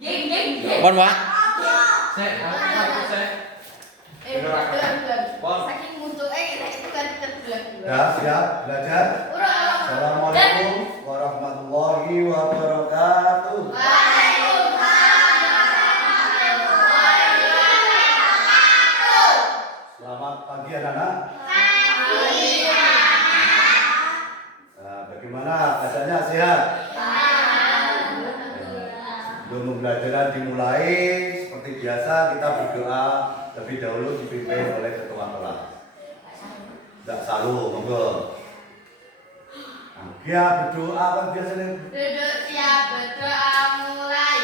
Bon Pak. Saking munculnya itu kan terbelah. Ya, siap belajar. Assalamualaikum warahmatullahi wabarakatuh. Selamat pagi anak-anak. Nah, bagaimana keadaannya, sehat? Sebelum pembelajaran dimulai, seperti biasa kita berdoa lebih dahulu dipimpin oleh ketua kelas. Tidak salu, monggo. Nah, dia berdoa kan biasanya. Duduk siap berdoa mulai.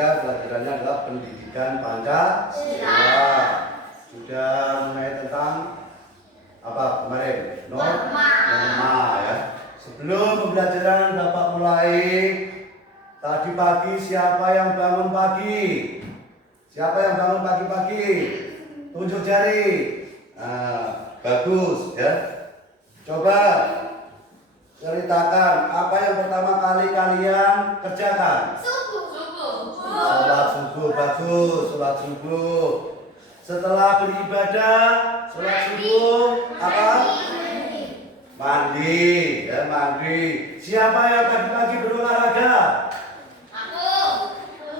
Pelajarannya adalah pendidikan Pancasila. Sudah mulai tentang apa kemarin? Norma ya. Sebelum pembelajaran Bapak mulai, tadi pagi siapa yang bangun pagi? Siapa yang bangun pagi-pagi? Tunjuk jari. Nah, bagus ya. Coba ceritakan apa yang pertama kali kalian kerjakan. Sholat subuh, bagus, sholat subuh. Setelah beribadah, sholat subuh, apa? Mandi, ya mandi. Siapa yang pagi-pagi berolahraga? Aku.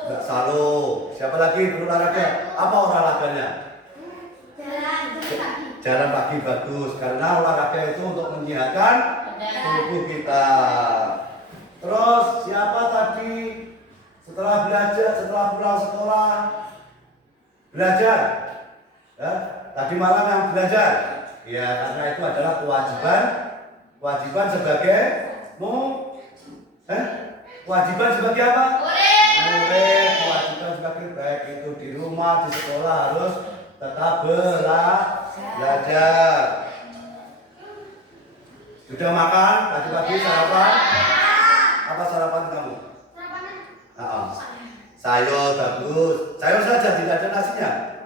Enggak salu. Siapa lagi berolahraga? Apa olahraganya? Jalan pagi bagus, karena olahraga itu untuk menyehatkan tubuh kita. Terus siapa tadi? Setelah belajar, setelah pulang sekolah belajar, ya, tadi malam yang belajar, ya karena itu adalah kewajiban sebagai kewajiban sebagai apa? Murid. Kewajiban sebagai baik itu di rumah, di sekolah harus tetap belajar. Sudah makan pagi-pagi sarapan? Apa sarapan kamu? Sayur bagus, sayur saja tidak ada nasinya.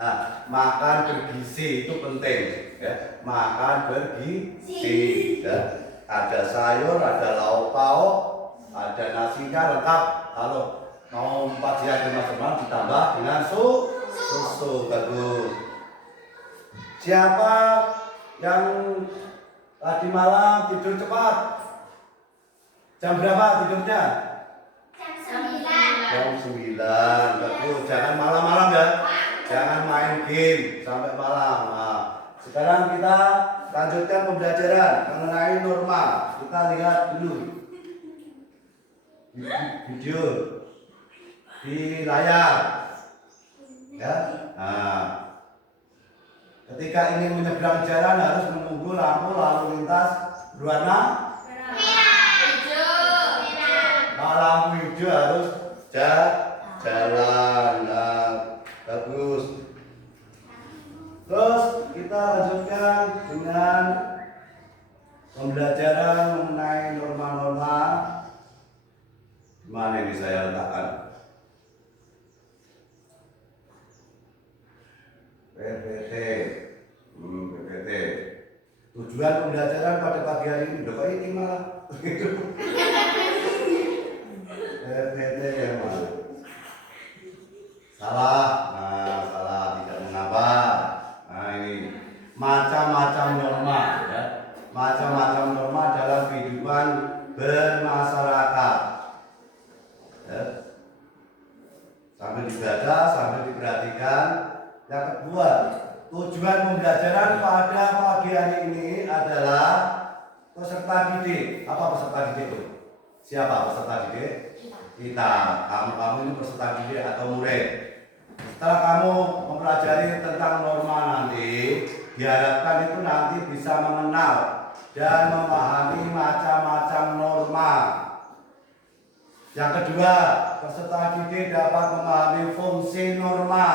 Nah, makan bergizi itu penting, ya. Makan bergizi, ya. Ada sayur, ada lauk pauk, ada nasinya lengkap. Kalau mau pagi hari teman-teman ditambah dengan susu bagus. Siapa yang tadi malam tidur cepat? Jam berapa tidurnya? Jam 9, bagus. Jangan malam-malam ya. Jangan main game sampai malam. Nah, sekarang kita lanjutkan pembelajaran mengenai norma. Kita lihat dulu video di layar. Ya. Nah, ketika ingin menyeberang jalan harus menunggu lampu lalu lintas berwarna lampu hijau harus jalan. Nah, bagus. Terus kita lanjutkan dengan pembelajaran mengenai norma-norma Mana ini saya letakkan? PPT. PPT. Tujuan pembelajaran pada pagi hari ini. Udah kok ini malah. PPT yang mana? Salah. Nah, salah tidak mengapa. Nah, ini macam-macam norma ya. Macam-macam norma dalam kehidupan bermasyarakat. Ya. Sambil dibaca, sambil diperhatikan. Yang kedua, tujuan pembelajaran pada pagi hari ini adalah peserta didik. Apa peserta didik itu? Siapa peserta didik? Kita. Kamu ini peserta didik atau murid. Setelah kamu mempelajari tentang norma nanti, diharapkan itu nanti bisa mengenal dan memahami macam-macam norma. Yang kedua, peserta didik dapat memahami fungsi norma.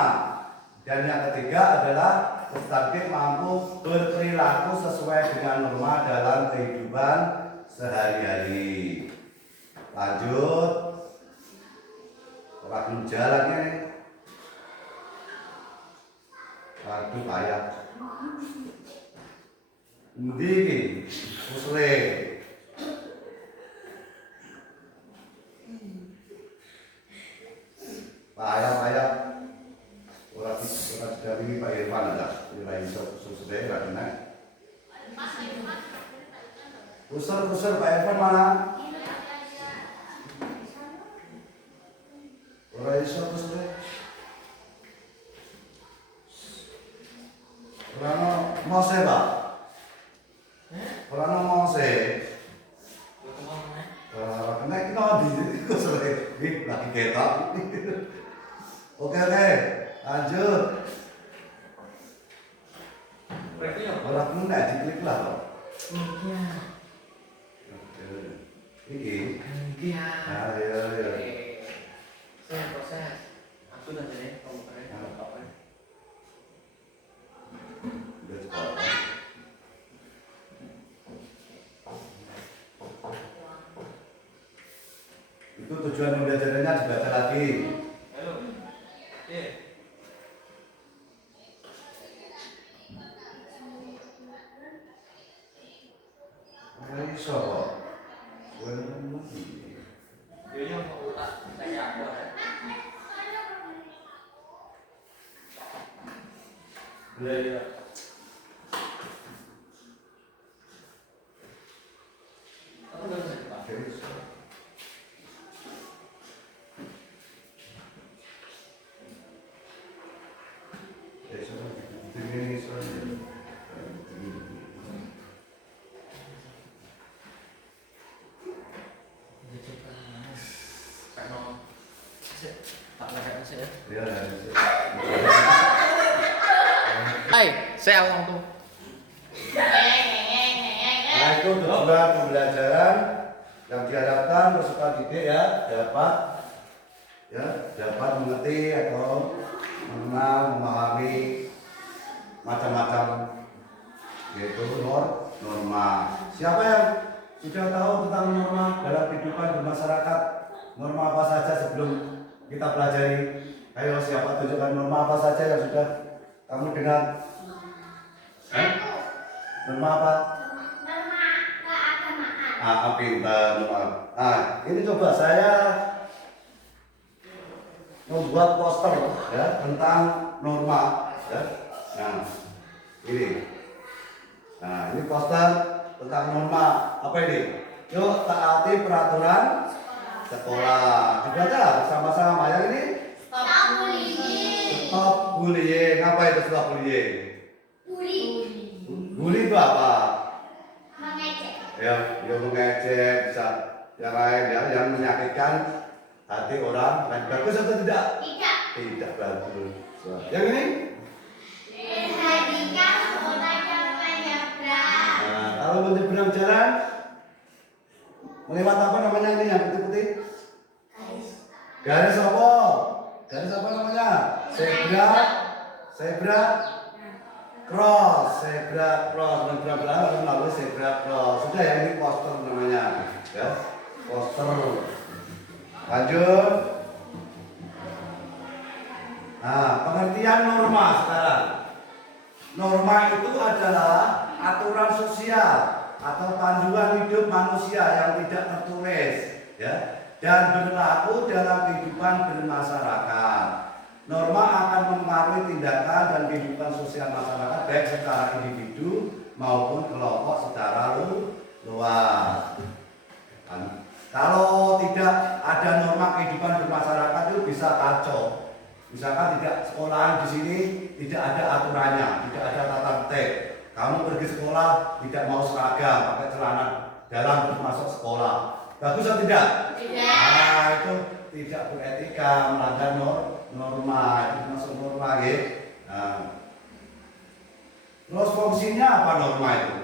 Dan yang ketiga adalah peserta didik mampu berperilaku sesuai dengan norma dalam kehidupan sehari-hari. Lanjut. Waktu jalannya nih. Waduh kayak endi iki? Usle. Payah. Ora dari Pak Irfan ada. Ora iso susah ra kena. Usur Pak Irfan mana? Ora iso susah. Orang mau se Pak? Orang mau se? Orang kena kita di sore ini lagi ketok. Oke, lanjut. Orang kena diklik lah Pak. Iki. Iya. Ayo. Saya proses. Aku udah jadi komputernya apa? Itu tujuan pembelajarannya dibaca lagi. Halo. Iya. Iso kok. Dia mau tak tanya aku ya. Iya. Aku udah bisa dipakai. Hai, saya ulang tuh. Nah itu tujuan pembelajaran yang diharapkan peserta didik ya dapat mengerti atau mengenal, memahami macam-macam yaitu norma. Siapa yang sudah tahu tentang norma dalam kehidupan bermasyarakat? Norma apa saja sebelum kita pelajari? Ayo siapa tunjukkan norma apa saja yang sudah kamu dengar? Norma apa? Norma keagamaan. Pintar, norma. Nah, ini coba saya membuat poster ya tentang norma ya. Nah, ini poster tentang norma. Apa ini? Yuk taati peraturan sekolah. Dibaca bersama-sama yang ini. Stop bullying. Stop bullying. Apa itu stop bullying? Bully itu apa? Mengejek. Ya mengejek, bisa yang lain ya, yang menyakitkan hati orang. Bagus atau tidak? Tidak bagus. Yang ini? Menjadikan orang yang menyeberang. Nah, kalau menyeberang jalan, melewat apa namanya ini yang putih-putih? Garis apa? Garis apa namanya? Zebra cross, menyeberang melalui zebra cross. Sudah ya, ini poster namanya, ya, poster. Lanjut. Nah, pengertian norma sekarang. Norma itu adalah aturan sosial atau panduan hidup manusia yang tidak tertulis, ya, dan berlaku dalam kehidupan bermasyarakat. Norma akan mempengaruhi tindakan dan kehidupan sosial masyarakat baik secara individu maupun kelompok secara luas. Kalau tidak ada norma kehidupan bermasyarakat itu bisa kacau. Misalkan tidak sekolahan di sini tidak ada aturannya, tidak ada tata tertib. Kamu pergi sekolah tidak mau seragam, pakai celana dalam terus masuk sekolah. Bagus atau tidak? Tidak. Nah, itu tidak beretika, melanggar norma, itu masuk norma, ya. Nah. Terus fungsinya apa norma itu?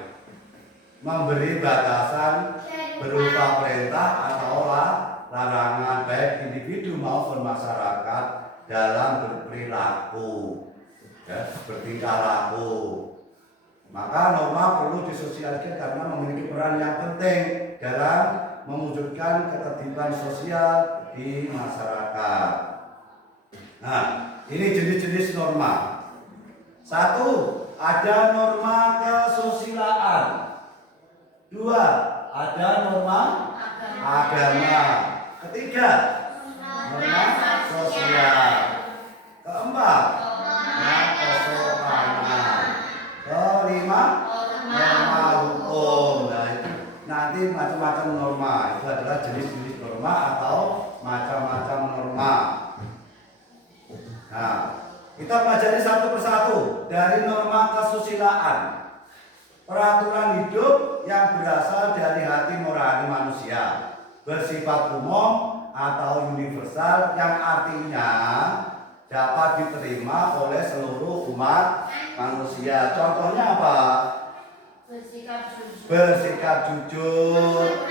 Memberi batasan berupa perintah atau larangan baik individu maupun masyarakat dalam berperilaku, ya, bertingkah laku. Maka norma perlu disosialisasikan karena memiliki peran yang penting dalam mewujudkan ketertiban sosial di masyarakat. Nah, ini jenis-jenis norma. Satu, ada norma kesusilaan. Dua, ada norma agama. Ketiga, norma sosial. Keempat, norma kesopanan. Kelima, norma hukum. Nah, itu nanti macam-macam norma. Itu adalah jenis-jenis norma atau macam-macam norma. Nah, kita pelajari satu persatu dari norma kesusilaan. Peraturan hidup yang berasal dari hati nurani manusia, bersifat umum atau universal yang artinya dapat diterima oleh seluruh umat manusia. Contohnya apa? Bersikap jujur,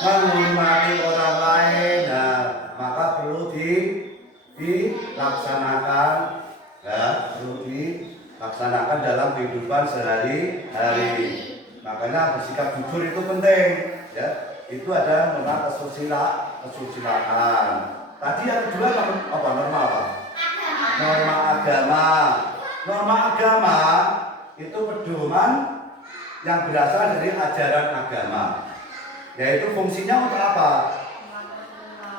menghormati orang lain. Nah, maka perlu dilaksanakan, ya, perlu dilaksanakan dalam kehidupan sehari-hari. Makanya bersikap jujur itu penting, ya. Itu ada norma kesusilaan. Tadi yang kedua apa? Norma apa? Norma agama. Norma agama itu pedoman yang berasal dari ajaran agama. Yaitu fungsinya untuk apa?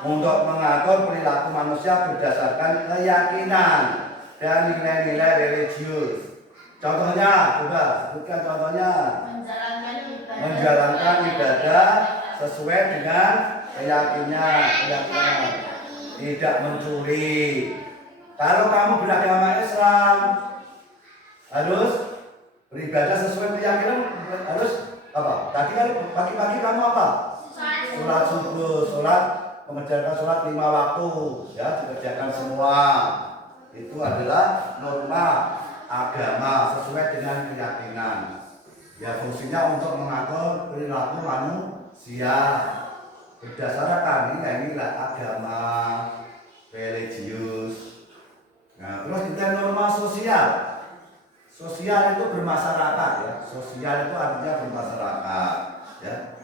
Untuk mengatur perilaku manusia berdasarkan keyakinan dan nilai-nilai religius. Contohnya, coba sebutkan contohnya. Menjalankan ibadah sesuai dengan keyakinan. Tidak mencuri. Kalau kamu beragama Islam, harus beribadah sesuai keyakinan, harus apa? Tadi kan pagi-pagi kamu apa? Sholat subuh, mengerjakan sholat 5 waktu, ya, dikerjakan semua. Itu adalah norma agama sesuai dengan keyakinan. Ya, fungsinya untuk mengatur perilaku manusia berdasarkan nilai-nilai agama, religius. Nah, terus kita norma sosial. Sosial itu bermasyarakat, ya. Sosial itu artinya bermasyarakat, ya.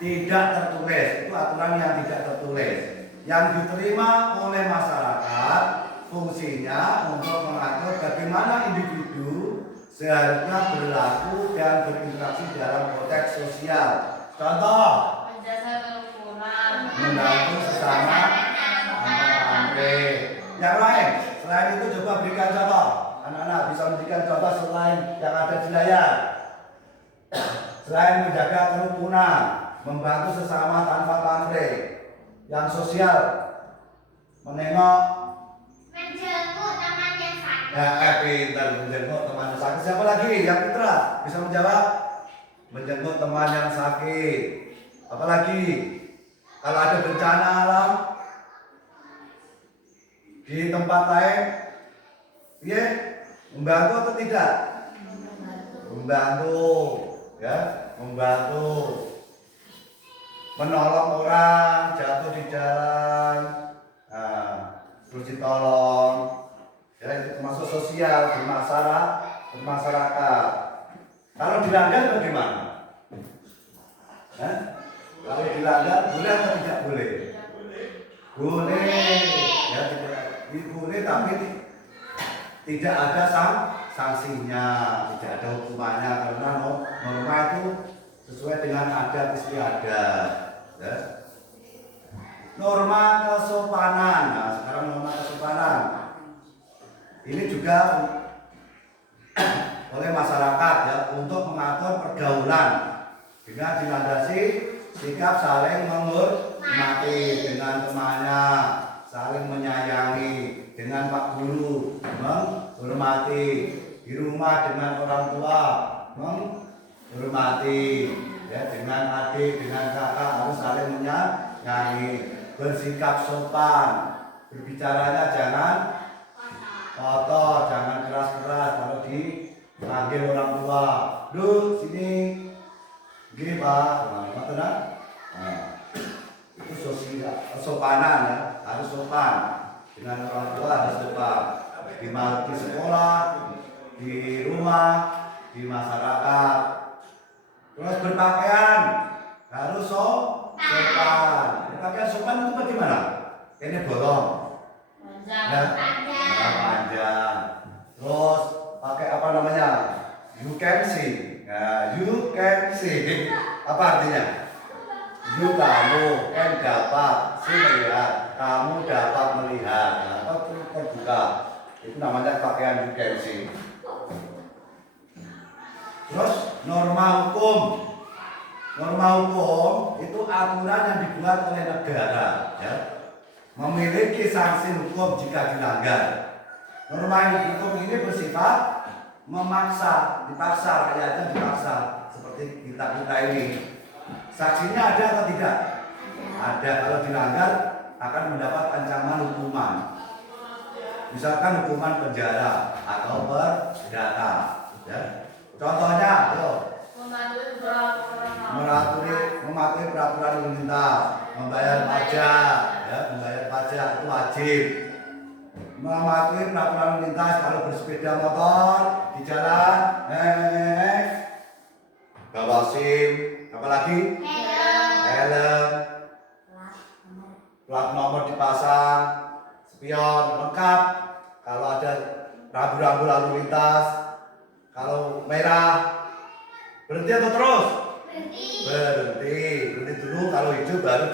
Tidak tertulis, itu aturan yang tidak tertulis, yang diterima oleh masyarakat. Fungsinya untuk mengatur bagaimana individu seharusnya berlaku dan berinteraksi dalam konteks sosial. Contoh, membantu sesama antar pamrih. Yang lain, selain itu coba berikan contoh. Anak-anak bisa memberikan contoh selain yang ada di layar. Selain menjaga kerukunan, membantu sesama tanpa pamrih. Yang sosial, menengok, menjenguk teman yang sakit. ya, pintar, menjenguk teman yang sakit. Siapa lagi yang pintar bisa menjawab? Menjenguk teman yang sakit. Apalagi kalau ada bencana alam di tempat lain, ya, membantu atau tidak? Membantu, ya, membantu. Menolong orang jatuh di jalan, nah, terus ditolong, ya, itu termasuk sosial bermasyarakat. Kalau dilanggar bagaimana? Kalau dilanggar boleh atau tidak boleh? Boleh. Ya tidak boleh tapi tidak ada sanksinya, tidak ada hukumannya karena norma itu sesuai dengan adat istiadat. Ya. Norma kesopanan. Nah, sekarang norma kesopanan. Ini juga oleh masyarakat ya untuk mengatur pergaulan dengan dilandasi sikap saling menghormati dengan temannya, saling menyayangi dengan Pak Guru, menghormati di rumah dengan orang tua, menghormati ya dengan adik, dengan kakak harus saling menyayangi, bersikap sopan, berbicaranya jangan kotor, jangan keras-keras kalau dipanggil orang tua. Duh, sini. Gini Pak, nah, itu sosial, kesopanan ya, harus sopan dengan orang tua harus sopan di sekolah, di rumah, di masyarakat. Terus berpakaian harus sopan. Berpakaian sopan itu bagaimana? Ini bolong, panjang. Terus pakai apa namanya? You can see. Nah, you can see. Apa artinya? You kamu kan dapat melihat, kamu dapat melihat atau terbuka. Itu namanya pakaian you can see. Terus norma hukum. Norma hukum itu aturan yang dibuat oleh negara, ya. Memiliki sanksi hukum jika dilanggar. Norma hukum ini bersifat memaksa, dipaksa, rakyatnya dipaksa seperti kita ini. Saksinya ada atau tidak? Ada. Kalau dilanggar akan mendapat ancaman hukuman. Misalkan hukuman penjara atau perdata. Ya. Contohnya, mematuhi peraturan lalu lintas, membayar pajak, ya, membayar pajak itu wajib. Mematuhi peraturan lalu lintas kalau bersepeda motor di jalan, bawa SIM, apalagi helm, plat nomor dipasang, spion lengkap. Kalau ada rambu-rambu lalu lintas, kalau merah berhenti atau terus? Berhenti dulu. Kalau hijau baru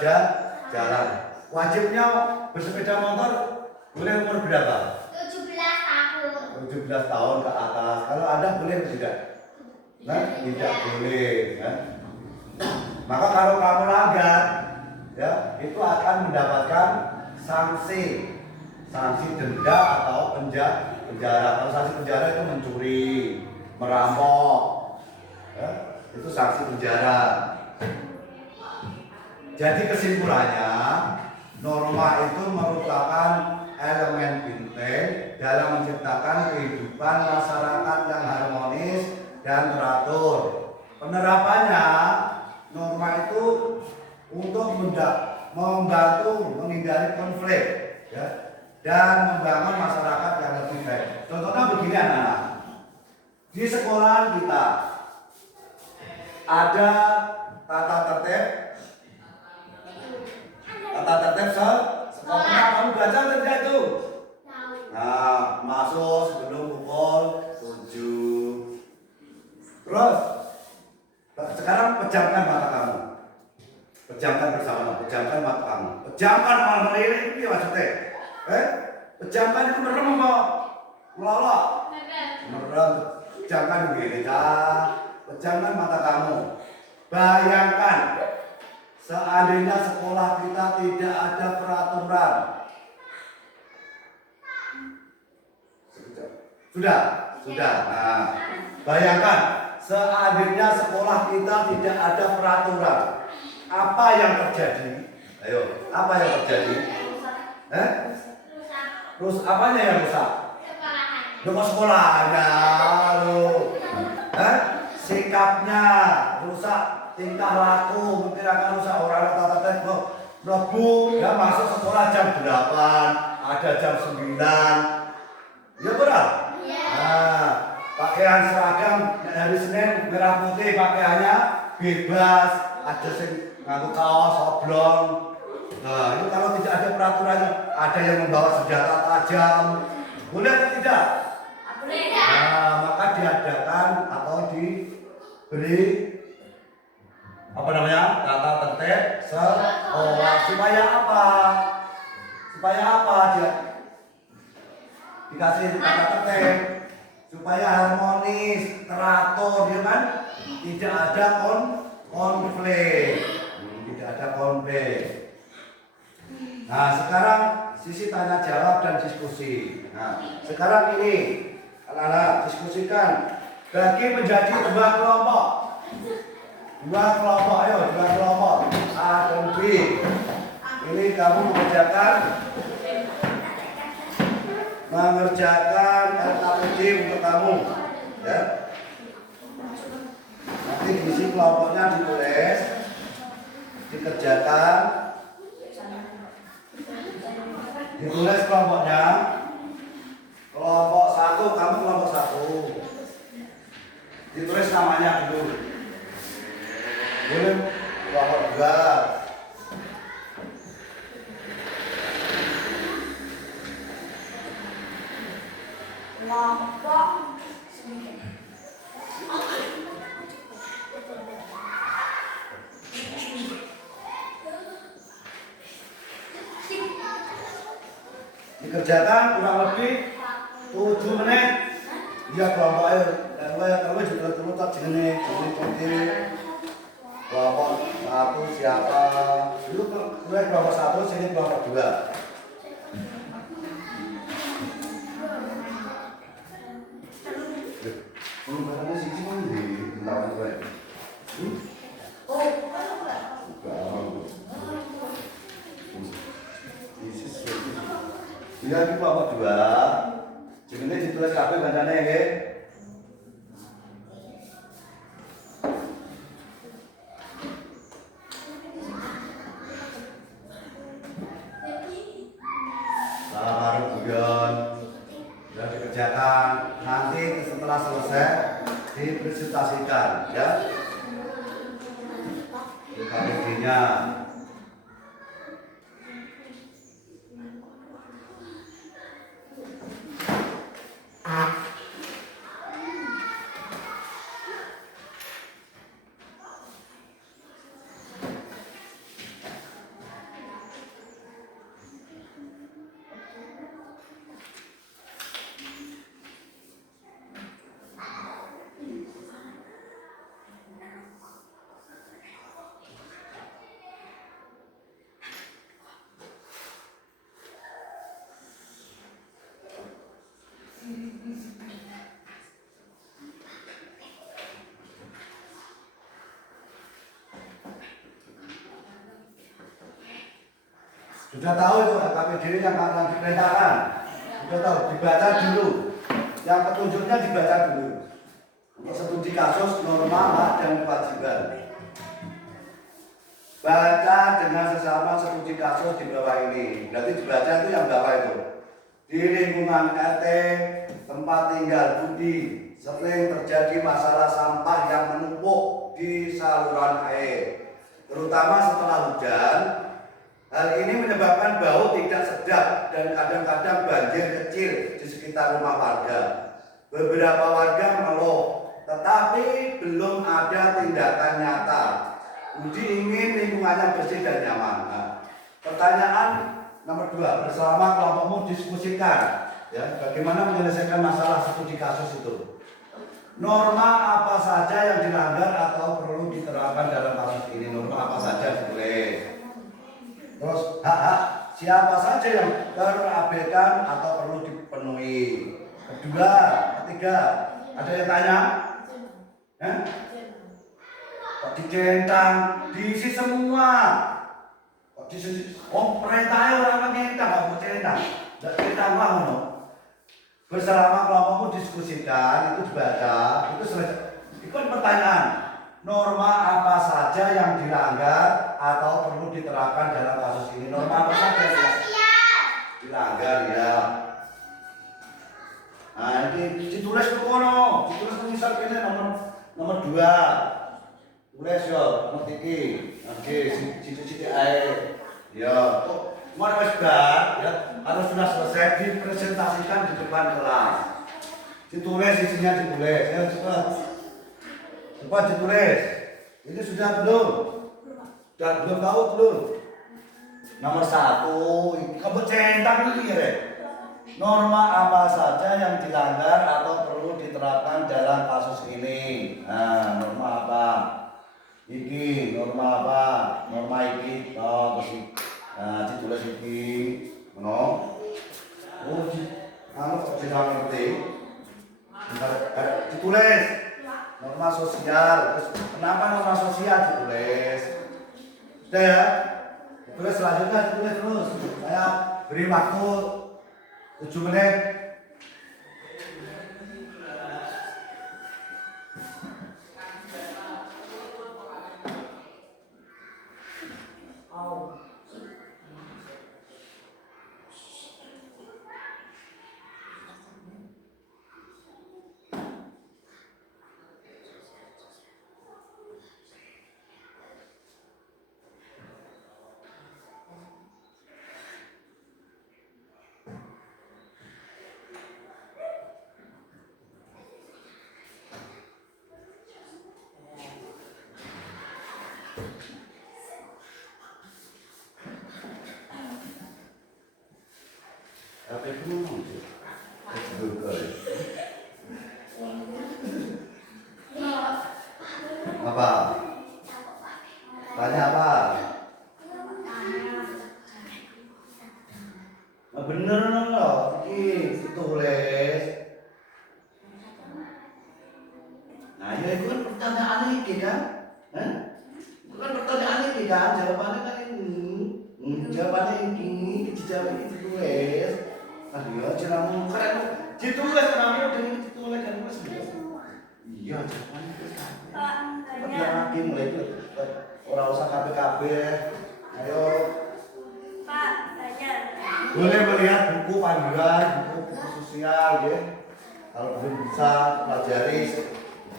jalan. Wajibnya bersepeda motor boleh umur berapa? 17 tahun. 17 tahun ke atas. Kalau Anda boleh atau tidak? Nah, tidak boleh. Ya. Maka kalau kamu langgar, ya itu akan mendapatkan sanksi denda atau penjara. Kalau sanksi penjara itu mencuri, merampok, ya, itu sanksi penjara. Jadi kesimpulannya, norma itu merupakan elemen penting dalam menciptakan kehidupan masyarakat yang harmonis dan teratur. Penerapannya, norma itu untuk membantu menghindari konflik, ya, dan membangun masyarakat yang lebih baik. Contohnya begini anak-anak, di sekolah kita ada tata tertib sekolah. Kamu baca tidak itu? Nah, masuk sebelum pukul 7. Terus sekarang pejamkan mata kamu. Pejamkan bersama, pejamkan mata kamu. Pejamkan malam ini itu maksudnya. Pejamkan itu merem apa? Melolok. Merem. Pejamkan begini, pejamkan mata kamu. Bayangkan seandainya sekolah kita tidak ada peraturan. Sudah. Nah, bayangkan seandainya sekolah kita tidak ada peraturan. Apa yang terjadi? Ayo, apa yang terjadi? Terus apanya yang rusak? Sekolahnya. Sikapnya rusak, tingkah laku mungkin akan rusak. Orang tata tertib Rabu ya masuk sekolah jam 8, ada jam 9. Ya benar? Nah, pakaian seragam hari Senin merah putih pakaiannya bebas, ada nganggo kaos oblong. Nah, itu kalau tidak ada peraturannya, ada yang membawa senjata tajam, boleh atau tidak? Boleh. Nah, maka diadakan atau diberi apa namanya tata tertib sekolah supaya apa? Supaya apa dia dikasih tata tertib supaya harmonis, teratur, ya kan? Tidak ada konflik, tidak ada konflik. Nah, sekarang sisi tanya jawab dan diskusi. Nah, sekarang ini anak-anak diskusikan bagi menjadi dua kelompok. Dua kelompok, ayo dua kelompok A dan B. Ini kamu mengerjakan LKPD untuk kamu, ya. Nanti isi kelompoknya ditulis, dikerjakan, ditulis kelompoknya. Kelompok 1, kamu kelompok 1. Ditulis namanya dulu. Boleh kelompok 2. Kelompok dikerjakan kurang lebih 7 menit. Iya kelompok ayo, kalau juga dulu tak jenis kelompok 1 siapa? Dulu kelompok 1, sini kelompok 2. Barangnya sih mana di lawan gue? Iya di kelompok 2. Jenenge ditulis kabeh kancane nggih. Baru guyon. Sudah dikerjakan. Nanti setelah selesai dipresentasikan ya. KPD-nya. Sudah tahu itu KPD yang akan diperintahkan. Sudah tahu, dibaca dulu. Yang petunjuknya dibaca dulu. Studi kasus, norma, hak, dan kewajiban. Baca dengan sesama studi kasus di bawah ini. Berarti dibaca itu yang bawah itu. Di lingkungan RT, tempat tinggal Budi, sering terjadi masalah sampah yang menumpuk di saluran air. Terutama setelah hujan. Hal ini menyebabkan bau tidak sedap dan kadang-kadang banjir kecil di sekitar rumah warga. Beberapa warga mengeluh, tetapi belum ada tindakan nyata. Budi ingin lingkungannya bersih dan nyaman. Nah, pertanyaan nomor 2, bersama kelompokmu diskusikan, ya, bagaimana menyelesaikan masalah studi kasus itu. Norma apa saja yang dilanggar atau perlu diterapkan dalam kasus ini? Norma apa saja ditulis. Terus hak-hak siapa saja yang terabaikan atau perlu dipenuhi. Kedua, ketiga, ada yang tanya? Kok dicentang? Diisi semua. Kok diisi? Oh, perintahnya orang mencentang, nggak mau centang. Nggak centang mau. Bersama kelompokmu diskusikan, itu dibaca, itu selesai. Ikut pertanyaan. Norma apa saja yang dilanggar atau perlu diterapkan dalam kasus ini? Norma apa saja yang dilanggar ya? Nah, ini ditulis ke kono, ditulis misal ini nomor 2. Tulis yo, nomor 3. Nah, Situ air. Ya, mana wis bar, ya. Kalau sudah selesai dipresentasikan di depan kelas. Ditulis isinya ditulis. Ya cepat. Cepat ditulis. Ini sudah belum? Sudah belum tahu belum? Nomor 1, kamu centang ini ya. Norma apa saja yang dilanggar atau perlu diterapkan dalam kasus ini? Nah, norma apa? Iki, norma apa? Norma iki, terus ditulis iki, no? Oh, kok tidak ngerti? Ditulis norma sosial. Terus kenapa norma sosial ditulis? Sudah ya? Ditulis selanjutnya ditulis terus. Saya beri waktu 7 menit. Apa itu? Apa? Tanya apa? Nah, bener loh, ini ditulis. Nah, ya itu kan pertanyaan ini kan? Itu kan pertanyaan ini kan? Jawabannya kan ini. Jawabannya ini, dijawab ini ditulis. Nah, ya jenengmu keren ditulis kamu dengan ditulis kan Mas. Iya, jawabannya itu kan. Tapi lagi mulai itu ora usah kabeh-kabeh. Ayo. Pak, tanya. Boleh melihat buku panduan, buku sosial ya. Kalau belum bisa pelajari,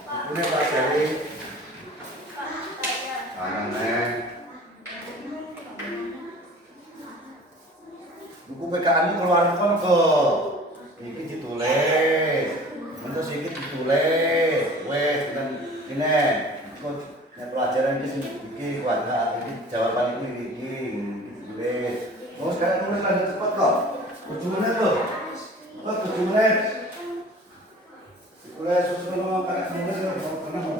boleh pelajari. Pak, tanya. Kangen. Buku PKN itu keluarin kon kok. Iki ditulis. Terus iki ditulis. Wes dan ini kok pelajaran iki wadah iki jawaban iki ditulis. Oh sekarang nulis lagi cepat kok. 7 menit loh. Kok 7 menit. Ditulis susun ngomong kayak nulis kenapa?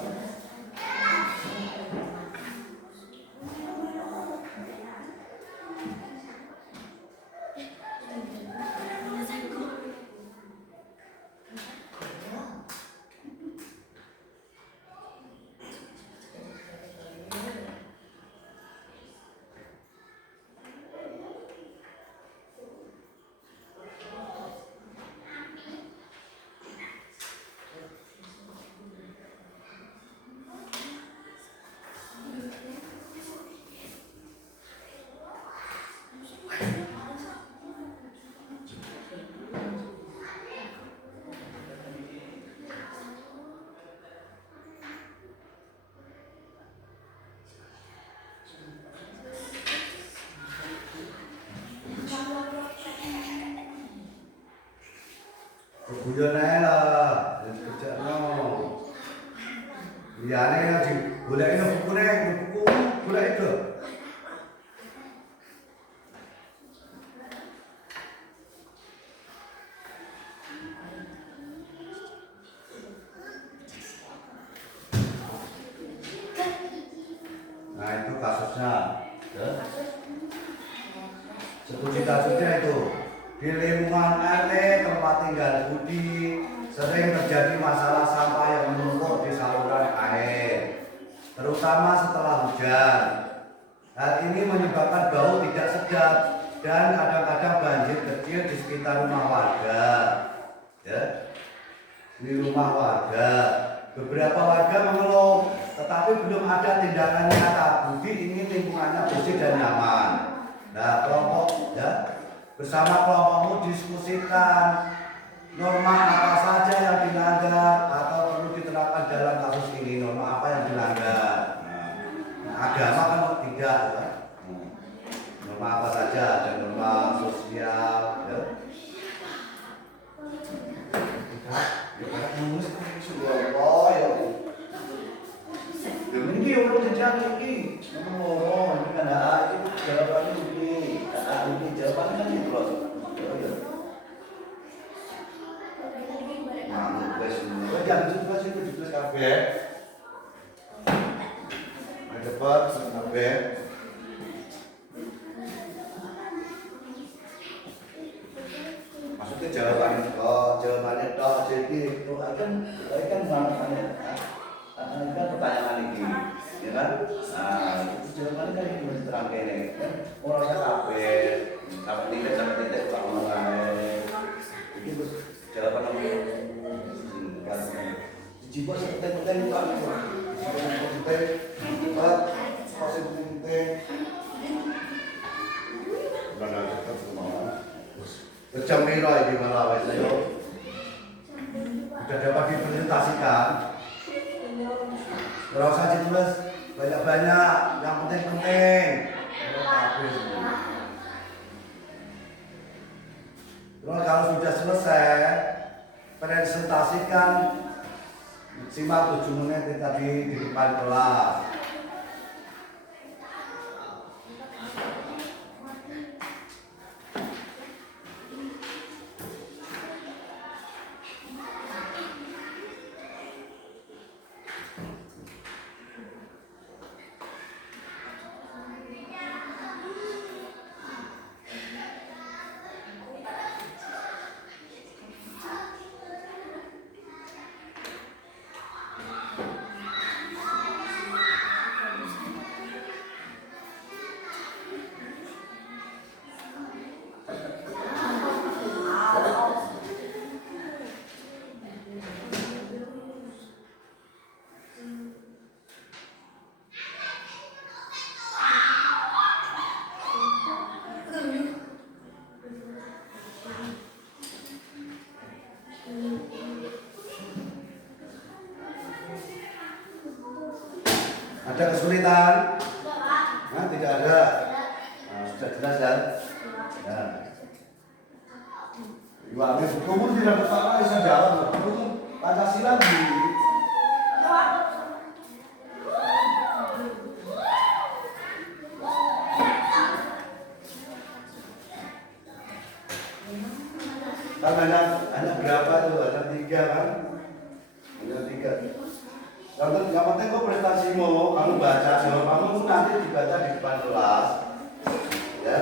Kemudian lah, kerja no. Iya nih nanti boleh ini buku boleh itu. Nah itu kasusnya. Studi kasusnya itu. Di lingkungan RT tempat tinggal Budi sering terjadi masalah sampah yang menumpuk di saluran air, terutama setelah hujan. Hal ini menyebabkan bau tidak sedap dan kadang-kadang banjir kecil di sekitar rumah warga. Ya, di rumah warga. Beberapa warga mengeluh, tetapi belum ada tindakan nyata. Budi ingin lingkungannya bersih dan nyaman. Nah, kelompok ya. Bersama kelompokmu diskusikan norma apa saja yang dilanggar atau perlu diterapkan dalam kasus ini. Norma apa yang dilanggar? Nah, agama kan tidak saja ada norma sosial ya. Ya nulis ya Allah ya. Ya ini yang perlu dijaga ini. Oh, ini kan ada jawabannya ini. Ini jawabannya kan itu loh. Nah, semua jangan juga sih ditulis kafe. Dapat kafe. Maksudnya jawabannya toh jadi itu kan mana kan pertanyaan ini, ya kan? Nah, itu jawabannya kan ini masih terang ini. Orang saya kafe, sampai tidak tak mengenai. Itu jawaban apa? Kan? Jiwa seperti bukan. Masih penting. Benar kita semua. Jam piro iki malah wis ayo. Sudah dapat dipresentasikan. Ora usah ditulis banyak-banyak, yang penting-penting. Terus kalau sudah selesai presentasikan, simak 7 menit tadi di depan kelas. Ada kesulitan? Nah, tidak ada. Nah, sudah jelas kan? Ya. Ibu bukumu tidak bersalah, bisa jawab. Itu Pancasila di kan hanya berapa tuh? Ada 3 kan? Hanya 3. Yang penting kok prestasimu, kamu baca jawabanmu nanti dibaca di depan kelas, ya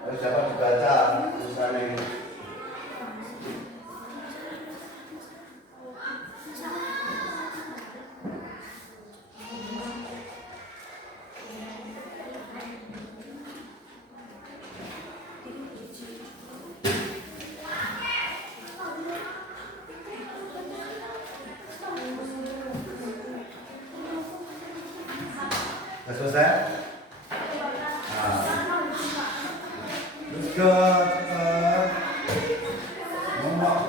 harus dapat dibaca tulisannya ini. Sudah selesai? Terus ke nomor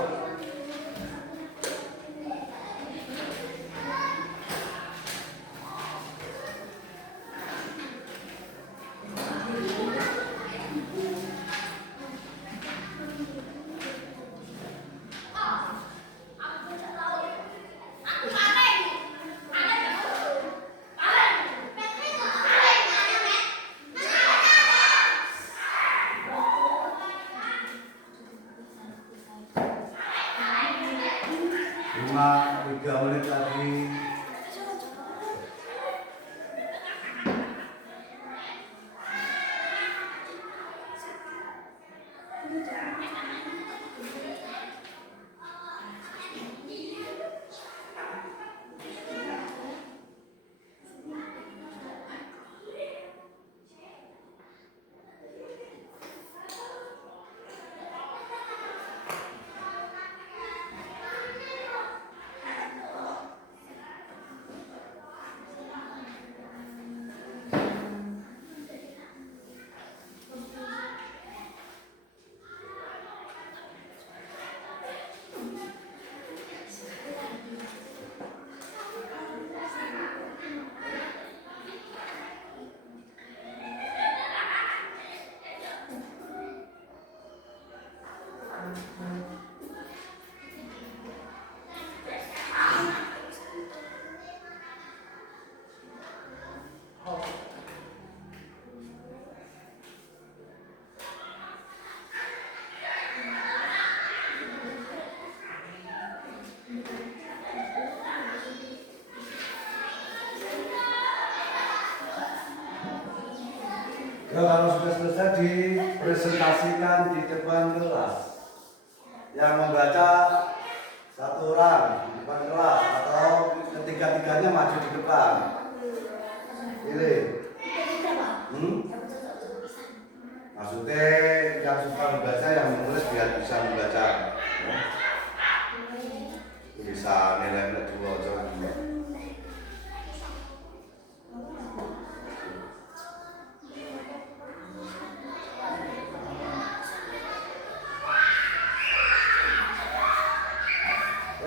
cuma 3 menit lagi. Ya kalau sudah selesai dipresentasikan di depan kelas. Yang membaca satu orang di depan kelas atau ketiga-tiganya maju di depan. Pilih. Maksudnya yang suka membaca, yang menulis biar bisa membaca. Bisa nilai dua jangan dua.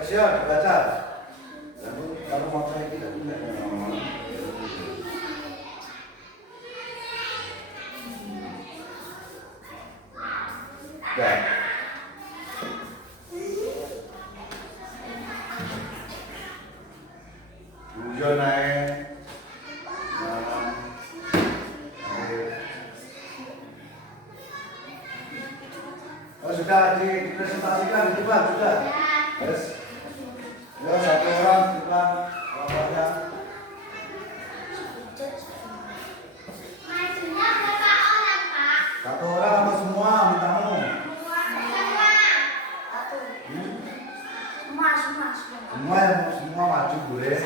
Siap dibaca. Lalu kalau mau saya tidak punya. Ya. Hujan naik. Oh sudah dipresentasikan di depan sudah. Yes. Ya satu orang di depan kelompoknya. Majunya berapa orang, Pak? Satu orang apa semua mintamu? Semua maju boleh.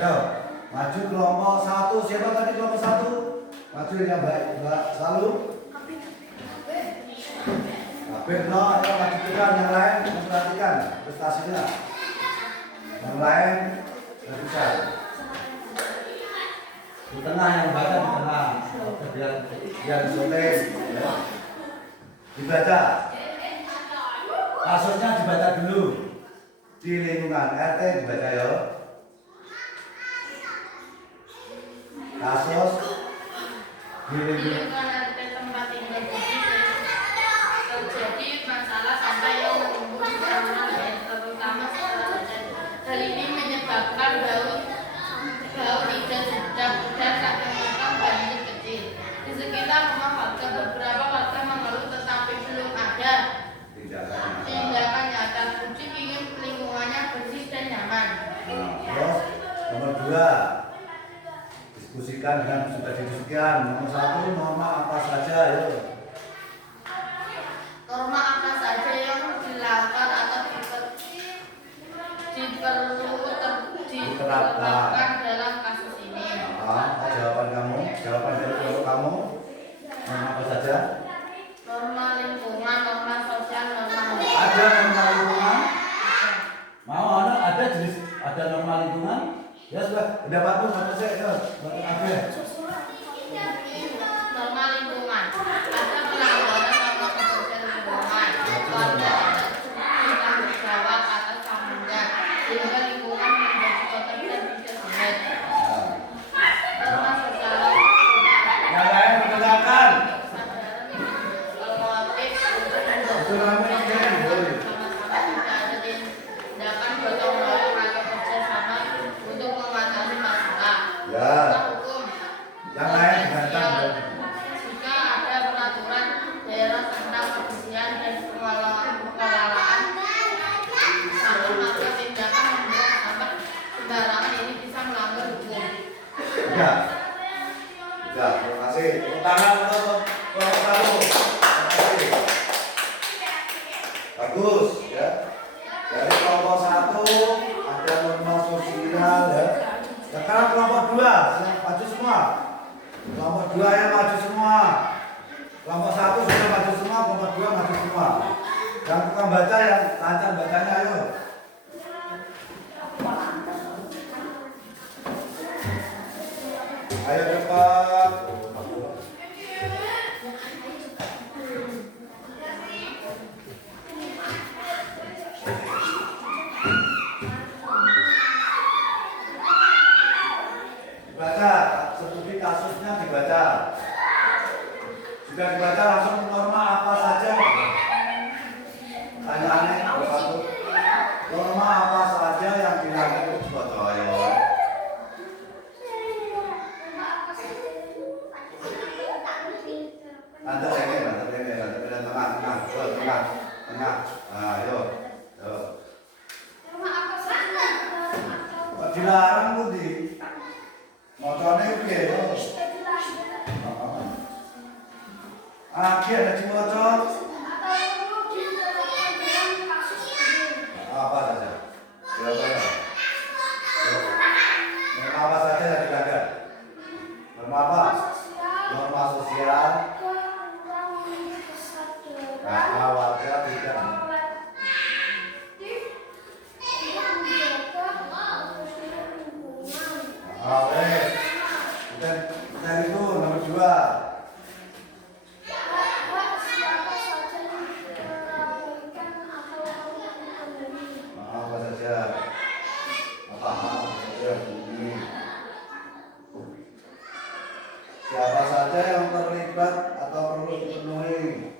Ayo, maju kelompok satu. Siapa tadi kelompok satu? Maju ya Mbak Salu. Habis no, ayo maju depan. Yang lain memperhatikan prestasinya. Yang lain nggak bisa. Di tengah yang baca di tengah. Biar syuting. Ya. Dibaca. Kasusnya dibaca dulu. Di lingkungan RT dibaca ya. Kasus di lingkungan RT tempat tinggal terjadi masalah sampah yang menumpuk di saluran terutama setelah hujan. Hal ini menyebabkan bau tidak sedap dan sampai membuat banjir kecil. Di sekitar rumah warga beberapa warga mengeluh tetapi belum ada tindakan nyata. Puji ingin lingkungannya bersih dan nyaman. Terus nomor 2 diskusikan dengan sudah didiskusikan. Nomor 1 norma apa saja ya? Norma apa saja yang dilakukan atau diterapkan dalam kasus ini? Jawaban kamu, jawaban dari kelompok kamu. Norma apa saja? Norma lingkungan, norma sosial, norma hukum. Ada norma lingkungan? Mau ada jenis ada norma lingkungan? Ya sudah, pendapatmu satu saya ya, buat apa? Norma lingkungan. Ada pelanggaran norma kebersihan lingkungan. Warga tidak bertanggung jawab atas tanggungan sehingga lingkungan menjadi kotor dan tidak sehat. Norma sosial. Yang lain mendengarkan. Itu namanya sama-sama tidak ada tindakan gotong royong atau kerjasama untuk mengatasi masalah. Ya. Hukum. Yang lain dengarkan. Jika ada peraturan daerah tentang kebersihan dan pengelolaan sampah, maka tindakan membuang sampah sembarangan ini bisa melanggar hukum. Ya. Ya, terima kasih. Tepuk tangan untuk kelompok satu. Terima kasih. Bagus, ya. Dari kelompok 1 ada norma sosial, ya. Sekarang kelompok 2, maju semua. Kelompok 2 ya maju semua. Kelompok 1 sudah maju semua, kelompok 2 maju semua. Yang tukang baca yang lancar bacanya ayo. Ayo cepat. Baca Sudah dibaca langsung norma apa saja? Tanyaannya satu. Norma apa saja yang dilanggar itu baca ayo. Nanti tengah. Ayo. Kok dilarang Budi? Motornya piye yo? Akhir ada cimocot. Apa saja? Kira-kira. Norma apa saja yang dilanggar? Norma apa? Norma sosial. Warga tidak. Dan itu nomor 2. Apa saja? Siapa saja yang terlibat atau perlu dipenuhi?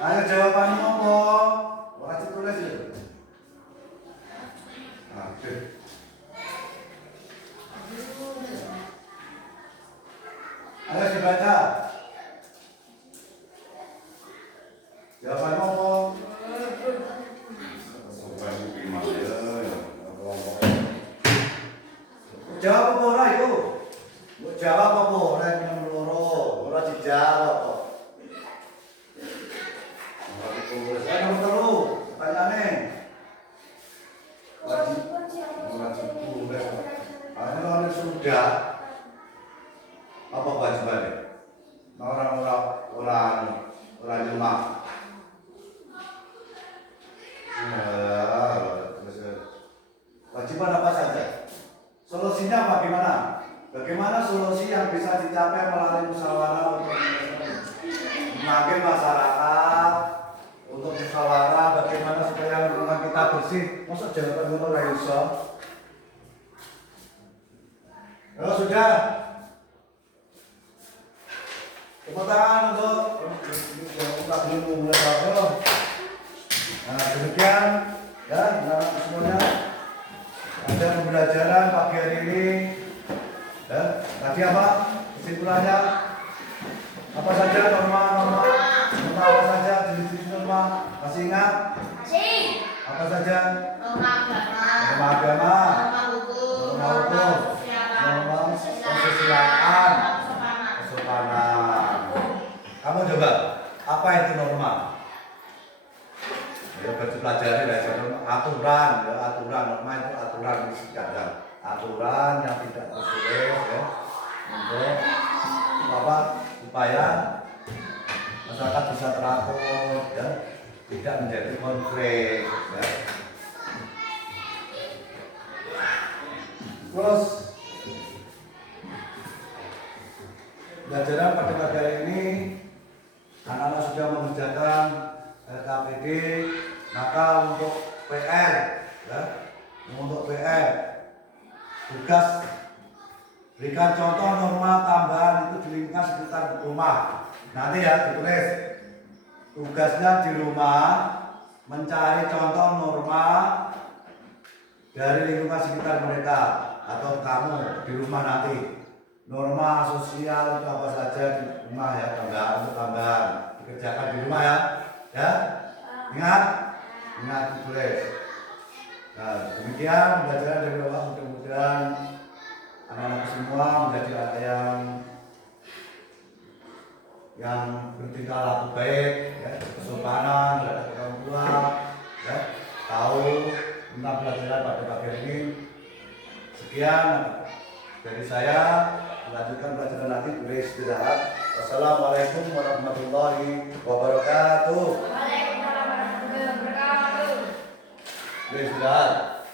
Ayo jawabannya apa? Wajib tulis ya. Oke. Ayo dibaca. Jawabannya apa? Jawab apa ora itu? Jawab apa ora yang loro? Ora dijawab kok. Nomor 3, pertanyaannya. Wajib tulis. Kalau sudah apa kewajibannya? Orang nyemak. Kewajiban apa saja? Solusinya bagaimana? Bagaimana solusi yang bisa dicapai melalui musyawarah untuk memakai masyarakat, untuk musyawarah bagaimana supaya lingkungan kita bersih? Masa jawaban itu ora iso? Kalau sudah, tepuk tangan untuk mulai. Nah, demikian ya, anak semuanya. Ada pembelajaran pagi hari ini. Ya, tadi apa? Kesimpulannya apa saja norma apa saja jenis norma? Masih ingat? Masih. Apa saja? Norma agama, norma hukum, norma kesusilaan, kesopanan. Kamu coba, apa itu norma? Ya pelajari dari aturan, ya aturan norma itu aturan disediakan, aturan yang tidak tertulis ya untuk apa supaya masyarakat bisa teratur ya tidak menjadi konflik ya. Terus pelajaran pada pagi hari ini anak-anak sudah mengerjakan KPD, maka untuk PR ya, untuk PR tugas berikan contoh norma tambahan itu di lingkungan sekitar rumah. Nanti ya ditulis tugasnya di rumah mencari contoh norma dari lingkungan sekitar mereka atau kamu di rumah nanti. Norma sosial itu apa saja di rumah ya, tambahan dikerjakan di rumah ya. Ya, ingat ditulis. Nah, demikian pembelajaran dari Bapak. Mudah-mudahan anak-anak semua menjadi anak yang bertingkah laku baik, ya, kesopanan terhadap orang tua, ya, tahu tentang pelajaran pada pagi hari ini. Sekian dari saya. Lanjutkan pelajaran nanti boleh istirahat. Wassalamualaikum warahmatullahi wabarakatuh. Waalaikumsalam warahmatullahi wabarakatuh. Boleh istirahat.